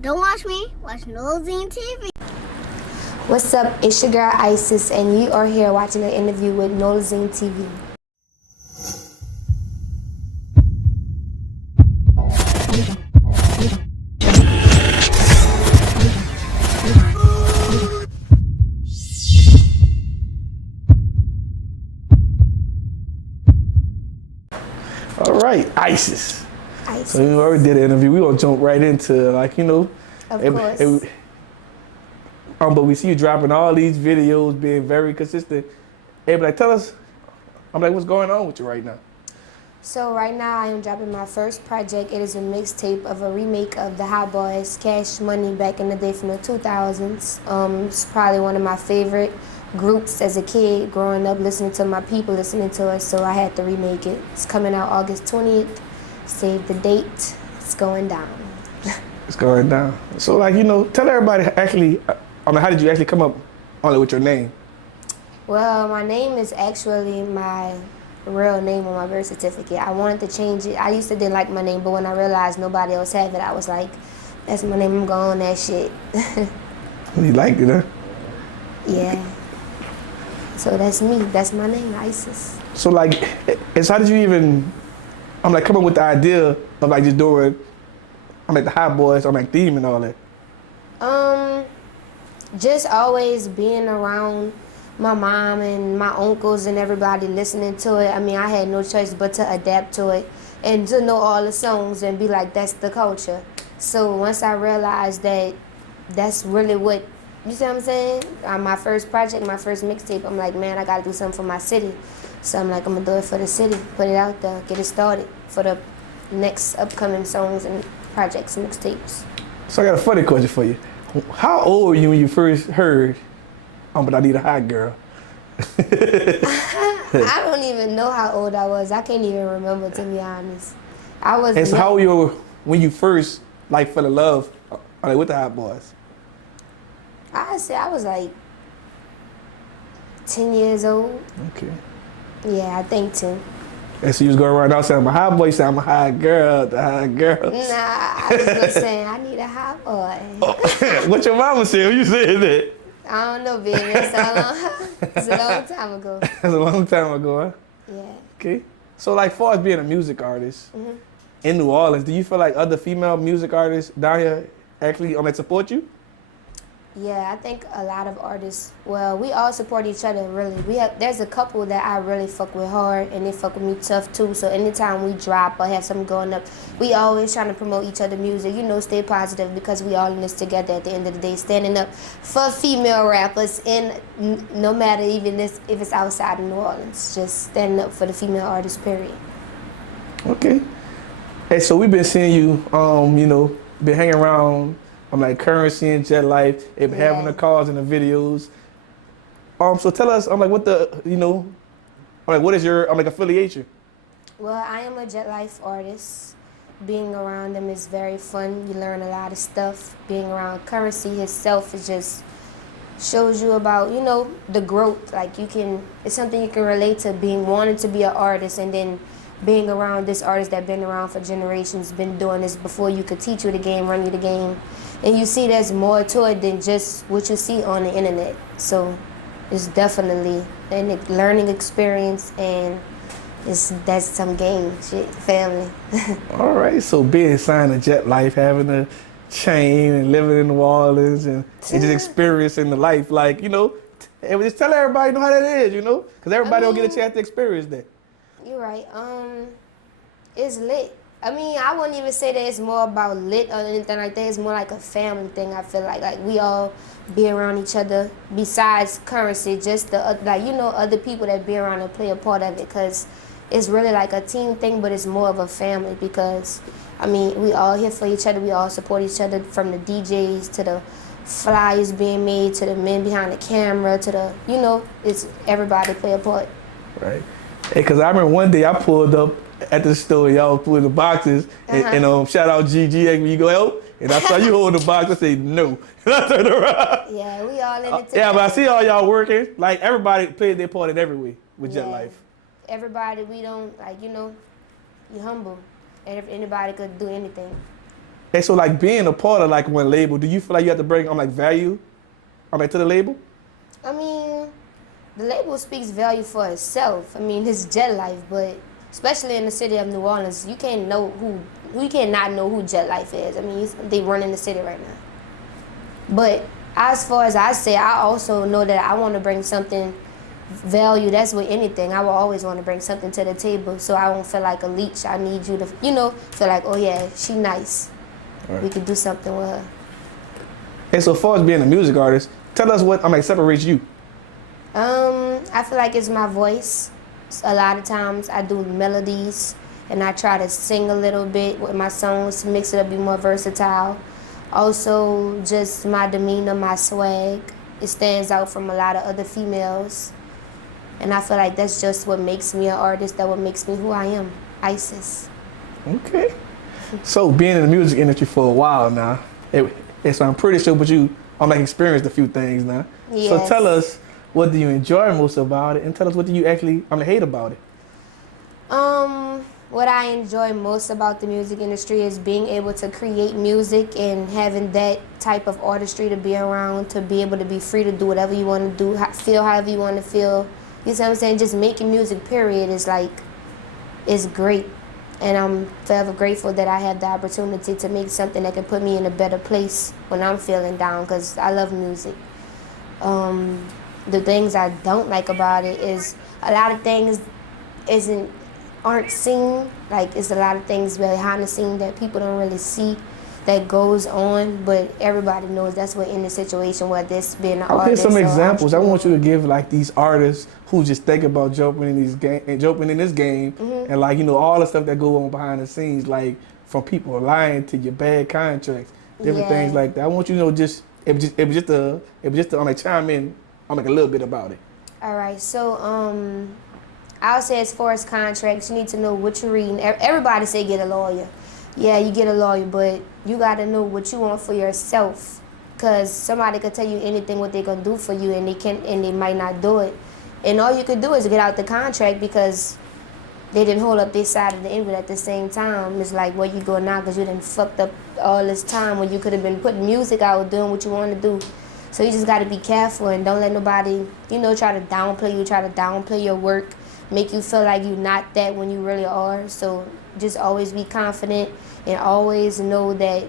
Don't watch me, watch Nolazine TV. What's up? It's your girl Isis, and you are here watching an interview with Nolazine TV. All right, Isis. Isis. So we already did an interview. We're gonna jump right into Of course. But we see you dropping all these videos, being very consistent. Hey, but tell us, what's going on with you right now? So right now I am dropping my first project. It is a mixtape of a remake of the Hot Boys, Cash Money back in the day from the 2000s. It's probably one of my favorite groups as a kid, growing up listening to my people listening to it, so I had to remake it. It's coming out August 20th. Save the date. It's going down. It's going down. So tell everybody actually, how did you actually come up only with your name? Well, my name is actually my real name on my birth certificate. I wanted to change it. I used to didn't like my name, but when I realized nobody else had it, I was like, that's my name, I'm going on that shit. You liked it, huh? Yeah. So that's me. That's my name, Isis. So how did you even, come up with the idea of just doing, the Hot Boys, theme and all that? Just always being around my mom and my uncles and everybody listening to it. I mean, I had no choice but to adapt to it and to know all the songs and be like, that's the culture. So once I realized that that's really what, you see what I'm saying? My first project, my first mixtape, I'm like, man, I gotta do something for my city. So I'm like, I'm gonna do it for the city, put it out there, get it started for the next upcoming songs and projects and mixtapes. So I got a funny question for you. How old were you when you first heard, but I need a hot girl? I don't even know how old I was. I can't even remember, to be honest. I was. And so how old you were when you first fell in love with the Hot Boys? I say I was like 10 years old. Okay. Yeah, I think 10. And so you was going around out saying, I'm a hot boy, you said I'm a hot girl, the hot girl. Nah, I was just saying, I need a hot boy. Oh, what your mama said when you said that? I don't know, baby. It's a long time ago. That's a long time ago, huh? Yeah. Okay. So as far as being a music artist in New Orleans, do you feel like other female music artists down here actually support you? Yeah, I think a lot of artists, well, we all support each other, really. There's a couple that I really fuck with hard, and they fuck with me tough, too. So anytime we drop or have something going up, we always trying to promote each other's music, stay positive, because we all in this together at the end of the day, standing up for female rappers, and no matter even if it's outside of New Orleans, just standing up for the female artists, period. Okay. Hey, so we've been seeing you, been hanging around, Currency and Jet Life, having the cars and the videos. So tell us, what what is your, affiliation? Well, I am a Jet Life artist. Being around them is very fun. You learn a lot of stuff. Being around Currency himself is just shows you about, the growth. It's something you can relate to, wanting to be an artist, and then being around this artist that been around for generations, been doing this before you could teach you the game, run you the game. And you see there's more to it than just what you see on the internet. So it's definitely a learning experience, and that's some game shit, family. All right, so being signed to Jet Life, having a chain and living in New Orleans and just experiencing the life, and just tell everybody how that is, because everybody don't get a chance to experience that. You're right. It's lit. I wouldn't even say that it's more about lit or anything like that. It's more like a family thing, I feel like. We all be around each other besides Currency, just other people that be around and play a part of it, because it's really like a team thing, but it's more of a family, because, we all here for each other. We all support each other, from the DJs to the flyers being made to the men behind the camera to the, it's everybody play a part. Right. Hey, because I remember one day I pulled up at the store, y'all pulling the boxes, and shout out GG, when you go help, and I saw you holding the box. I said no, and I turned around. Yeah, we all in it together. Yeah, but I see all y'all working. Everybody played their part in every way with Jet Life. Everybody, we don't you humble, and if anybody could do anything. And so like being a part of like one label, do you feel like you have to bring like value, to the label? I mean, the label speaks value for itself. I mean, it's Jet Life, but especially in the city of New Orleans, you can't not know who Jet Life is. I mean, they run in the city right now. But as far as I say, I also know that I want to bring something value. That's with anything. I will always want to bring something to the table, so I won't feel like a leech. I need you to, feel like, oh yeah, she nice. Right. We could do something with her. And so far as being a music artist, tell us what separates you. I feel like it's my voice. A lot of times I do melodies and I try to sing a little bit with my songs to mix it up, be more versatile. Also, just my demeanor, my swag. It stands out from a lot of other females. And I feel like that's just what makes me an artist, that what makes me who I am, Isis. Okay. So being in the music industry for a while now, so I'm pretty sure, but you experienced a few things now. Yes. So tell us, what do you enjoy most about it, and tell us what do you actually hate about it? What I enjoy most about the music industry is being able to create music and having that type of artistry to be around, to be able to be free to do whatever you want to do, feel however you want to feel. You see what I'm saying? Just making music, period, is great. And I'm forever grateful that I have the opportunity to make something that can put me in a better place when I'm feeling down, because I love music. The things I don't like about it is a lot of things aren't seen. Like, it's a lot of things behind the scene that people don't really see that goes on, but everybody knows that's what in the situation where this being an artist. Here's some examples. I want you to give like these artists who just think about jumping in this game, Mm-hmm. and all the stuff that go on behind the scenes, like from people lying to your bad contracts, different things like that. I want you to know it was just to chime in, a little bit about it. All right, so I'll say as far as contracts, you need to know what you're reading. Everybody say get a lawyer. Yeah, you get a lawyer, but you got to know what you want for yourself, because somebody could tell you anything what they're going to do for you, and they might not do it. And all you could do is get out the contract, because they didn't hold up their side of the end, but at the same time, it's like, where you go now, because you done fucked up all this time when you could have been putting music out, doing what you want to do. So you just got to be careful and don't let nobody, try to downplay you, try to downplay your work, make you feel like you're not that when you really are. So just always be confident and always know that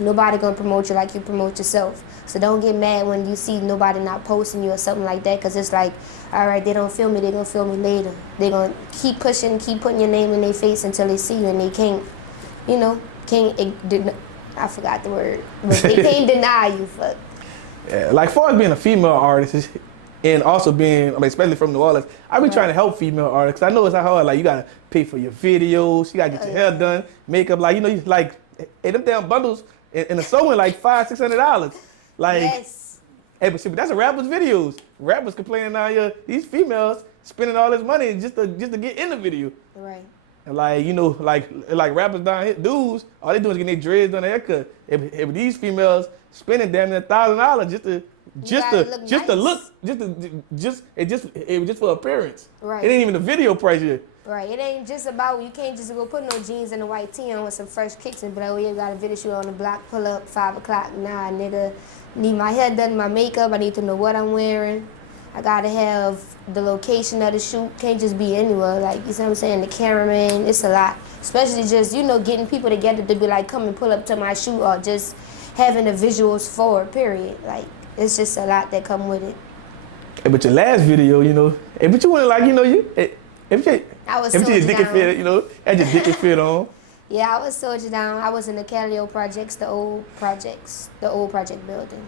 nobody gonna promote you like you promote yourself. So don't get mad when you see nobody not posting you or something like that, because it's like, all right, they don't feel me, they're gonna feel me later. They're gonna keep pushing, keep putting your name in their face until they see you, and they can't, I forgot the word, but they can't deny you. Fuck. Yeah, like far as being a female artist, and also being, especially from New Orleans, I be trying to help female artists. 'Cause I know it's hard. Like, you gotta pay for your videos, you gotta get your hair done, makeup. Like, them damn bundles in the sewing like $500-$600. Like, Yes. hey, but that's a rapper's videos. Rappers complaining now, these females spending all this money just to get in the video. Right. And like rappers down here, dudes, all they do is get their dreads done, their haircut. If these females spending damn near $1,000 it was just for appearance. Right. It ain't even the video price yet. Right. It ain't just about, you can't just go put no jeans and a white tee on with some fresh kicks and be like, oh, you got a video shoot on the block, pull up 5 o'clock. Nah, nigga, need my hair done, my makeup, I need to know what I'm wearing. I gotta have the location of the shoot. Can't just be anywhere. Like, you see what I'm saying? The cameraman, it's a lot. Especially just, getting people together to be like, come and pull up to my shoot, or just having the visuals for it, period. Like, it's just a lot that come with it. Hey, but your last video, but you want to I was if your soldier dick down. fit, had your dick fit on. Yeah, I was soldier down. I was in the Calio projects, the old project building.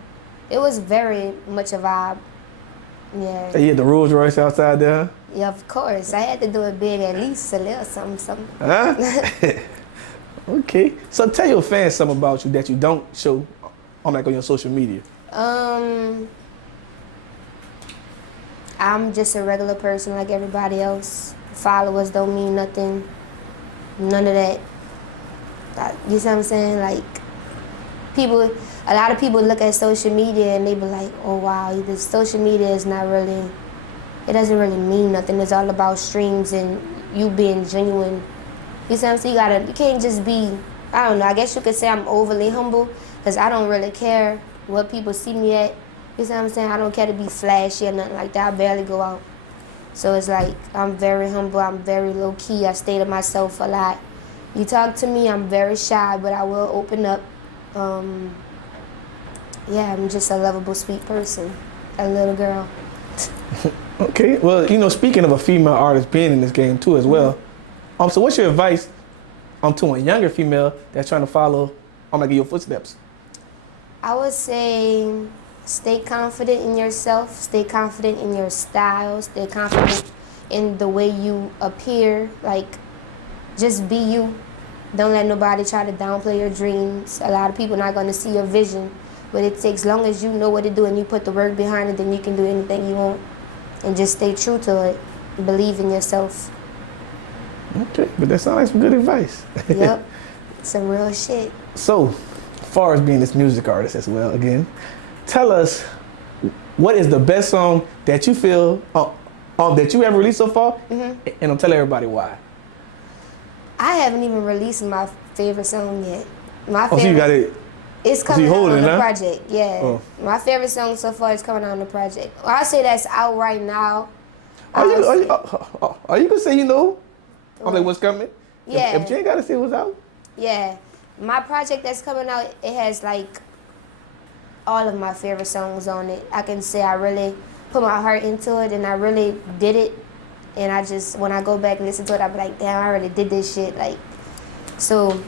It was very much a vibe. Yeah. You had the Rolls Royce outside there? Yeah, of course. I had to do it big, at least a little something. Huh? Okay. So tell your fans something about you that you don't show on your social media. I'm just a regular person like everybody else. Followers don't mean nothing. None of that. You see what I'm saying? Like, a lot of people look at social media and they be like, oh wow, this social media is not really, it doesn't really mean nothing. It's all about streams and you being genuine. You see what I'm saying? You can't just be I don't know, I guess you could say I'm overly humble because I don't really care what people see me at. You see what I'm saying? I don't care to be flashy or nothing like that. I barely go out. So it's like I'm very humble, I'm very low key, I stay to myself a lot. You talk to me, I'm very shy, but I will open up. Yeah, I'm just a lovable, sweet person, a little girl. Okay, well, speaking of a female artist being in this game too as well, so what's your advice to a younger female that's trying to follow like your footsteps? I would say stay confident in yourself, stay confident in your style, stay confident in the way you appear, like just be you. Don't let nobody try to downplay your dreams. A lot of people not going to see your vision, but it takes, long as you know what to do and you put the work behind it, then you can do anything you want. And just stay true to it. Believe in yourself. Okay, but that sounds like some good advice. Yep, some real shit. So, as far as being this music artist as well, again, tell us what is the best song that you feel that you ever released so far, and tell everybody why. I haven't even released my favorite song yet. My favorite. So you got it. It's coming out on the now? project, yeah. Oh. My favorite song so far is coming out on the project. Well, I say that's out right now. Are you gonna say I'm like what's coming? Yeah. If you ain't gotta say what's out. Yeah. My project that's coming out, it has like all of my favorite songs on it. I can say I really put my heart into it and I really did it. And I just, when I go back and listen to it, I be like, damn, I really did this shit. Like, so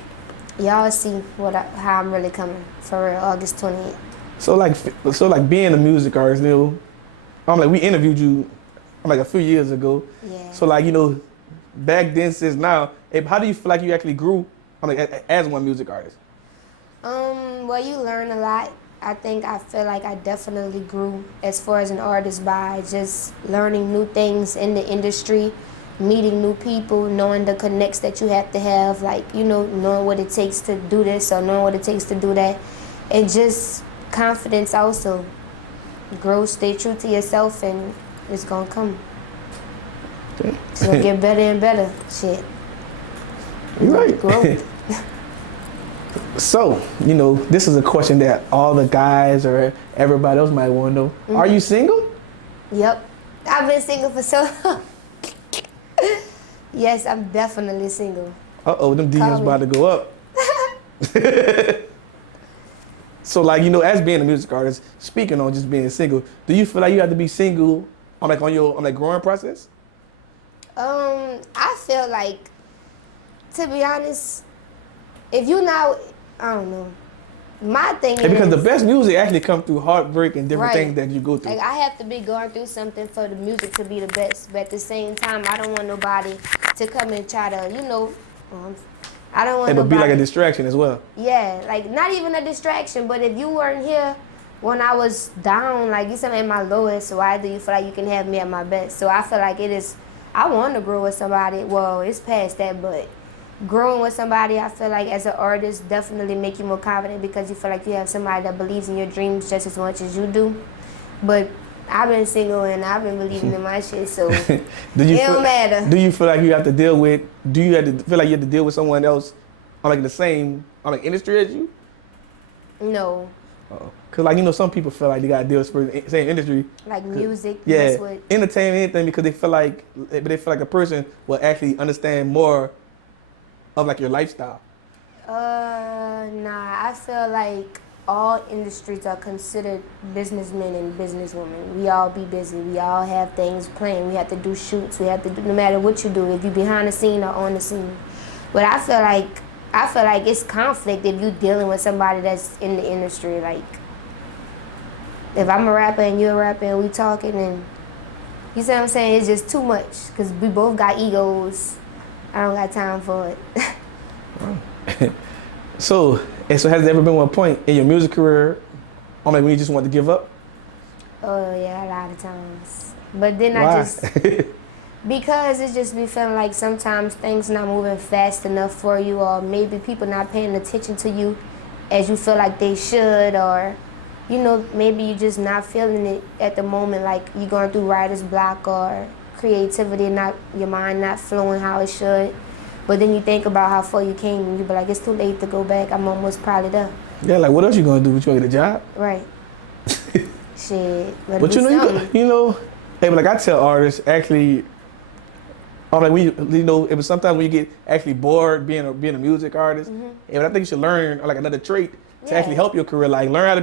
y'all see how I'm really coming for real, August 28th. So like being a music artist, I'm like we interviewed you like a few years ago. Yeah. So like back then since now, how do you feel like you actually grew as one music artist? Well, you learn a lot. I feel like I definitely grew as far as an artist by just learning new things in the industry, meeting new people, knowing the connects that you have to have, like, knowing what it takes to do this or knowing what it takes to do that. And just confidence also. Grow, stay true to yourself, and it's gonna come. Okay. It's gonna get better and better. Shit. You're right. Grow. So, this is a question that all the guys or everybody else might want to know. Mm-hmm. Are you single? Yep. I've been single for so long. Yes, I'm definitely single. Uh-oh, them DMs about to go up. So, like, as being a music artist, speaking on just being single, do you feel like you have to be single on your growing process? I feel like, to be honest, if you now, I don't know. My thing is, because the best music actually comes through heartbreak and different things that you go through. Like, I have to be going through something for the music to be the best. But at the same time, I don't want nobody to come and try to, I don't want nobody. But be like a distraction as well. Yeah, like not even a distraction. But if you weren't here when I was down, like you said, at my lowest, why do you feel like you can have me at my best? So I feel like it is. I want to grow with somebody. Well, it's past that, but growing with somebody, I feel like as an artist, definitely make you more confident because you feel like you have somebody that believes in your dreams just as much as you do. But I've been single and I've been believing in my shit, so it don't matter. Do you feel like you have to deal with? Do you have to feel like you have to deal with someone else on like the same industry as you? No. Cause some people feel like they gotta deal with the same industry. Like music. Yeah. That's what. Entertainment, anything, because they feel like a person will actually understand more of like your lifestyle. Nah. I feel like all industries are considered businessmen and businesswomen. We all be busy. We all have things planned. We have to do shoots. We have to do, no matter what you do, if you're behind the scene or on the scene. But I feel like it's conflict if you're dealing with somebody that's in the industry. Like, if I'm a rapper and you're a rapper and we talking, and you see what I'm saying, it's just too much because we both got egos. I don't got time for it. So has there ever been one point in your music career when you just want to give up? Oh yeah, a lot of times. But then Why? Because it just be feeling like sometimes things not moving fast enough for you, or maybe people not paying attention to you as you feel like they should, or maybe you just not feeling it at the moment, like you're going through writer's block or creativity, your mind not flowing how it should. But then you think about how far you came and you be like, it's too late to go back. I'm almost probably there. Yeah, like what else you gonna do? You gonna get a job? Right. Shit. But you know, hey, but like I tell artists, actually, I'm like, it was sometimes when you get actually bored being a music artist, and I think you should learn like another trait to actually help your career. Like learn how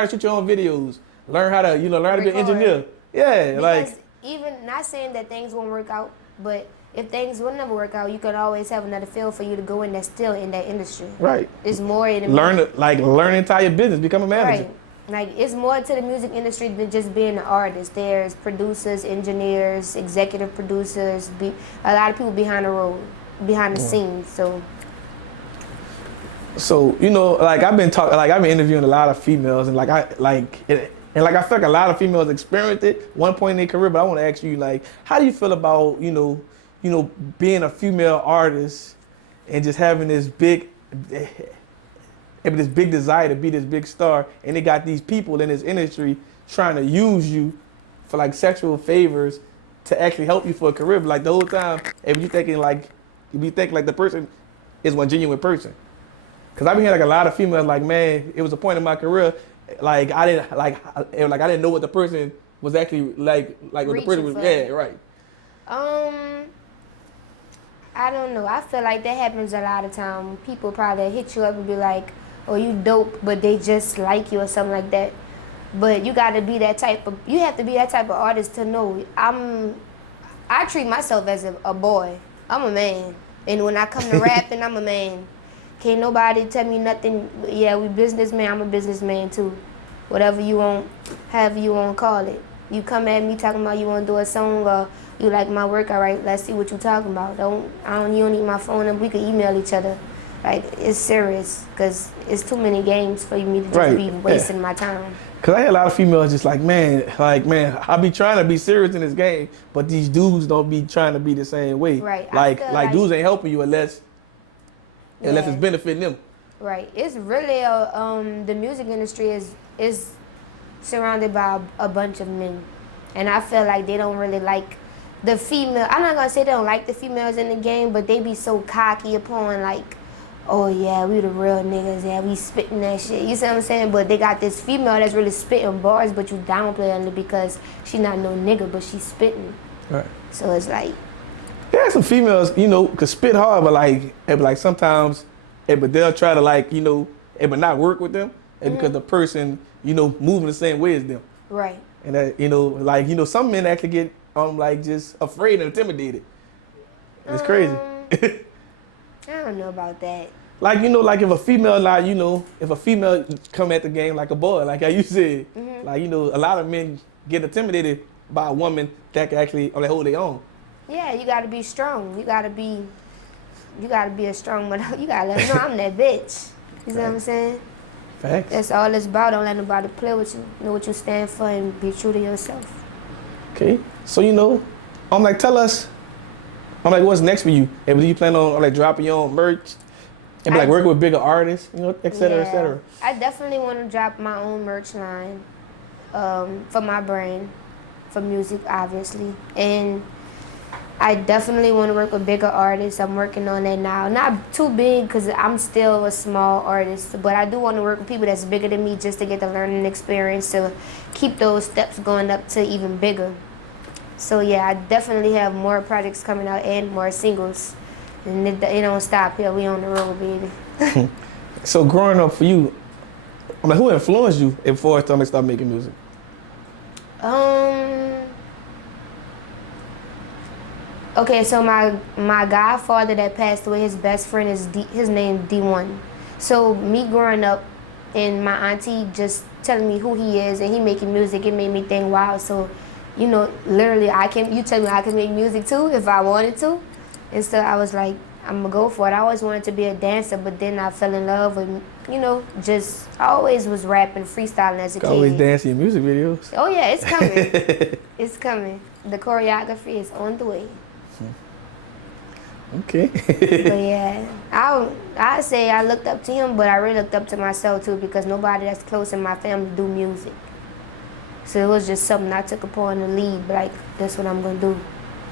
to shoot your own videos, learn how to learn how to be an engineer. Yeah, because like even not saying that things won't work out, but if things will never work out, you can always have another field for you to go in that's still in that industry. right. It's more in the learn entire business, become a manager. Right. Like, it's more to the music industry than just being an artist. There's producers, engineers, executive producers, a lot of people behind the scenes. So like I've been interviewing a lot of females, and I feel like a lot of females experienced it one point in their career. But I want to ask you, like, how do you feel about being a female artist and just having this big desire to be this big star, and they got these people in this industry trying to use you for like sexual favors to actually help you for a career. But like the whole time, if you think like the person is one genuine person. Cause I've been hearing like a lot of females like, man, it was a point in my career, like I didn't know what the person was actually like what the person was. Yeah, right. I don't know. I feel like that happens a lot of time. People probably hit you up and be like, "Oh, you dope," but they just like you or something like that. But you have to be that type of artist to know. I treat myself as a boy. I'm a man. And when I come to rapping, I'm a man. Can't nobody tell me nothing. Yeah, we businessman. I'm a businessman too. Whatever you want, however you want to call it. You come at me talking about you want to do a song or you like my work, all right, let's see what you talking about. You don't need my phone number. We can email each other. Like, it's serious, because it's too many games for me to just be wasting my time. Because I hear a lot of females just like, man, I be trying to be serious in this game, but these dudes don't be trying to be the same way. Right. Like dudes ain't helping you unless it's benefiting them. Right. It's really, the music industry is surrounded by a bunch of men. And I feel like they don't really like the female. I'm not going to say they don't like the females in the game, but they be so cocky upon, like, oh yeah, we the real niggas, yeah, we spitting that shit. You see what I'm saying? But they got this female that's really spitting bars, but you downplay her because she not no nigga, but she spitting. Right. So it's like, yeah, some females, could spit hard, but sometimes, but they'll try to but not work with them, because the person, moving the same way as them. Right. And that, some men actually get just afraid and intimidated. It's crazy. I don't know about that. Like, if a female come at the game like a boy, like how you said, like, a lot of men get intimidated by a woman that can actually hold their own. Yeah, you gotta be strong. You gotta be a strong mother. You gotta let them know I'm that bitch. You see what I'm saying? Facts. That's all it's about. Don't let nobody play with you. Know what you stand for and be true to yourself. Okay. So, tell us, what's next for you? And do you plan on dropping your own merch and working with bigger artists, et cetera, et cetera? I definitely want to drop my own merch line for my brand, for music, obviously. And I definitely want to work with bigger artists. I'm working on that now. Not too big because I'm still a small artist, but I do want to work with people that's bigger than me just to get the learning experience to keep those steps going up to even bigger. So yeah, I definitely have more projects coming out and more singles. And it don't stop here. We on the road, baby. So growing up for you, who influenced you before you start making music? Okay, so my godfather that passed away, his best friend his name D1. So me growing up and my auntie just telling me who he is and he making music, it made me think, wow, so literally you tell me I can make music too if I wanted to. And so I was like, I'm gonna go for it. I always wanted to be a dancer, but then I fell in love with, I always was rapping, freestyling as a kid. Always dancing in music videos. Oh yeah, it's coming. It's coming. The choreography is on the way. Okay. But yeah, I say I looked up to him, but I really looked up to myself too because nobody that's close in my family do music. So it was just something I took upon to lead, like, that's what I'm gonna do.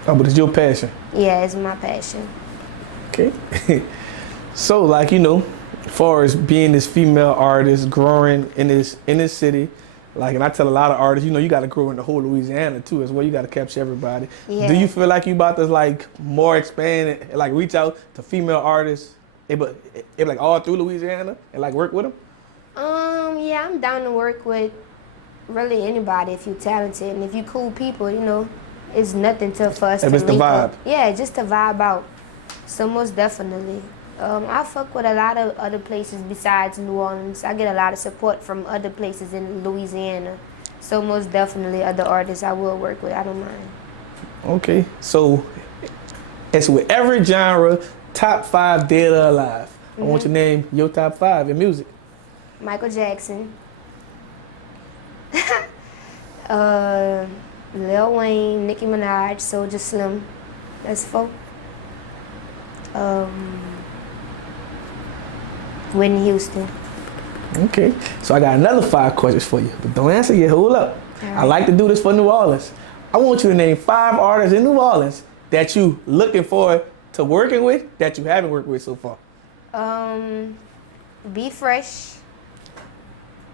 Oh, but it's your passion. Yeah, it's my passion. Okay. So, like, as far as being this female artist, growing in this city, like, and I tell a lot of artists, you got to grow in the whole Louisiana too, as well. You got to capture everybody. Yeah. Do you feel like you about to like more expand and like reach out to female artists, but like all through Louisiana and like work with them? Yeah, I'm down to work with really anybody if you're talented and if you cool people, it's nothing for us to If it's the link vibe. up. Yeah, just to vibe out. So most definitely. I fuck with a lot of other places besides New Orleans. I get a lot of support from other places in Louisiana. So most definitely other artists I will work with. I don't mind. Okay. So it's with every genre, top 5 dead or alive. I want you to name your top 5 in music. Michael Jackson. Lil Wayne, Nicki Minaj, Soulja Slim. That's 4. Whitney Houston. Okay. So I got another 5 questions for you, but don't answer yet. Hold up. All right. I like to do this for New Orleans. I want you to name 5 artists in New Orleans that you looking forward to working with that you haven't worked with so far. Be Fresh.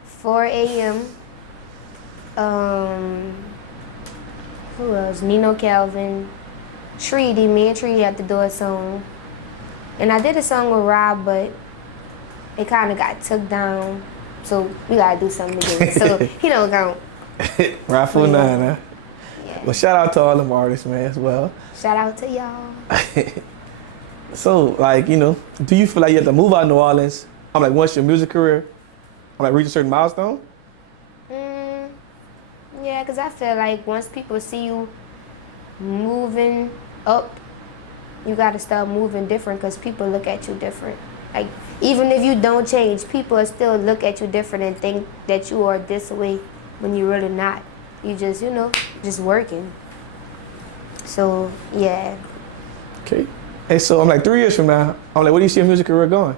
4 a.m. Who else? Nino Calvin. Treaty. Me and Treaty had to do a song. And I did a song with Rob, but it kind of got took down. So we got to do something again. So he don't count. Rifle 9, huh? Yeah. Well, shout out to all them artists, man, as well. Shout out to y'all. So, like, do you feel like you have to move out of New Orleans? I'm like, once your music career, reach a certain milestone? Yeah, because I feel like once people see you moving up, you got to start moving different because people look at you different. Like, even if you don't change, people will still look at you different and think that you are this way when you're really not. You just, just working. So, yeah. Okay. Hey, so I'm like 3 years from now, I'm like, where do you see your music career going?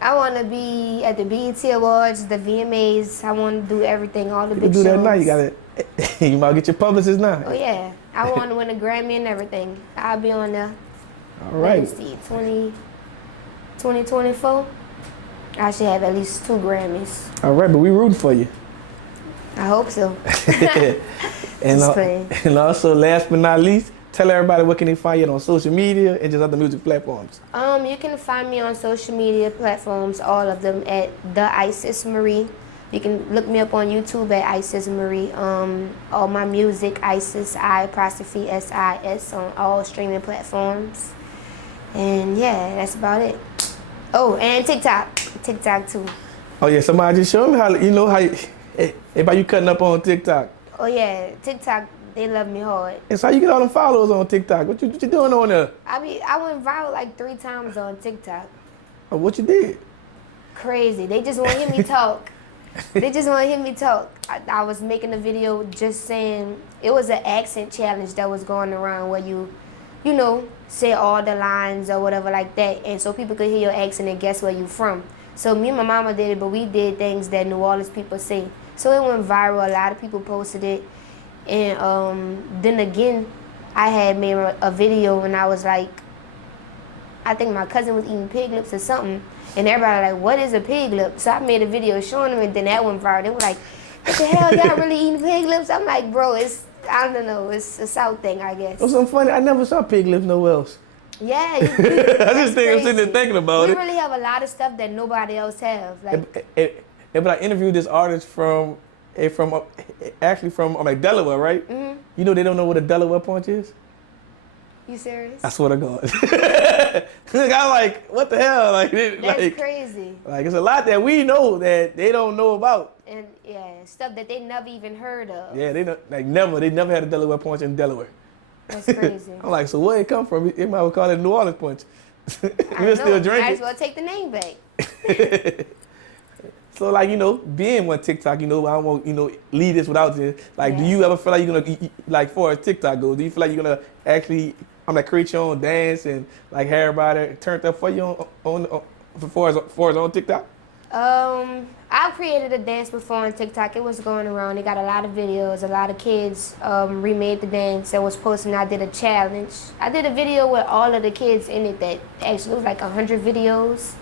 I want to be at the BET Awards, the VMAs. I want to do everything, all the You big do shows. that now, you got to, you might get your publicist now. Oh, yeah. I want to win a Grammy and everything. I'll be on there. All right. Let's see, 2024. I should have at least 2 Grammys. All right, but we rooting for you. I hope so. And, Just playing. and also, last but not least, tell everybody where can they find you on social media and just other music platforms. You can find me on social media platforms, all of them, at The Isis Marie. You can look me up on YouTube at Isis Marie. All my music, Isis, I''SIS, on all streaming platforms. And yeah, that's about it. Oh, and TikTok too. Oh yeah, somebody just showed me how everybody you cutting up on TikTok. Oh yeah, TikTok, they love me hard. And so how you get all them followers on TikTok? What you doing on there? I went viral like 3 times on TikTok. Oh, what you did? Crazy. They just want to hear me talk. They just want to hear me talk. I was making a video just saying, it was an accent challenge that was going around where you say all the lines or whatever like that. And so people could hear your accent and guess where you from. So me and my mama did it, but we did things that New Orleans people say. So it went viral. A lot of people posted it. And then again, I had made a video and I was like, I think my cousin was eating pig lips or something. And everybody like, what is a pig lip? So I made a video showing them and then that went viral. They were like, what the hell, y'all really eating pig lips? I'm like, bro, I don't know, it's a South thing, I guess. What's so funny? I never saw pig lips nowhere else. Yeah. I just think I'm sitting there thinking about we it. really have a lot of stuff that nobody else have. Like, But I interviewed this artist from like Delaware, right? Mm-hmm. You know they don't know what a Delaware punch is? You serious? I swear to God. I'm like, what the hell? Like, That's crazy. Like, it's a lot that we know that they don't know about. And yeah, stuff that they never even heard of. Yeah, they never had a Delaware punch in Delaware. That's crazy. I'm like, so where it come from? It might call it New Orleans punch. We'll still drink Might it. as well take the name back. So, like, being on TikTok, I don't want, leave this without this. Like, do you ever feel like you're going to, like, far as TikTok goes, do you feel like you're going to actually, create your own dance and, like, have everybody turned up for you on far as on TikTok? I created a dance before on TikTok. It was going around. They got a lot of videos. A lot of kids remade the dance and was posting. I did a challenge. I did a video with all of the kids in it that actually was like 100 videos.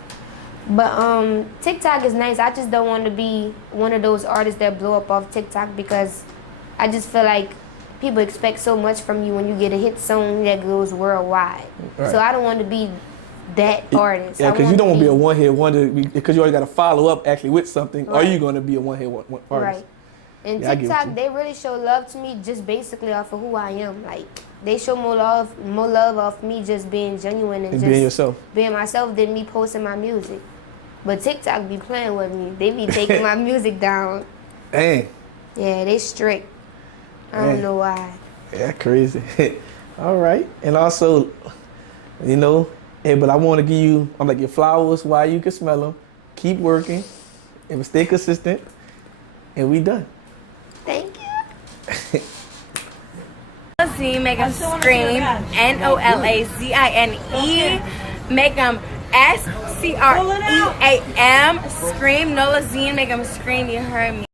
But TikTok is nice. I just don't want to be one of those artists that blow up off TikTok because I just feel like people expect so much from you when you get a hit song that goes worldwide. Right. So I don't want to be that artist. Yeah, because you don't want to be a one-hit wonder because you always got to follow up actually with something, or Right. you're going to be a one-hit artist. Right. And Yeah, I get what TikTok, you- they really show love to me just basically off of who I am. Like, they show more love off me just being genuine and And just being yourself. being myself than me posting my music. But TikTok be playing with me. They be taking my music down. Dang. Yeah, they strict. I don't Dang. know why. Yeah, crazy. All right. And also, you know, hey, but I want to give you, I'm like, your flowers while you can smell them. Keep working and stay consistent. And we done. Thank you. Nolazine, make them scream. Nolazine. Make them SCREAM. Scream. Nolazine, make them scream. You heard me.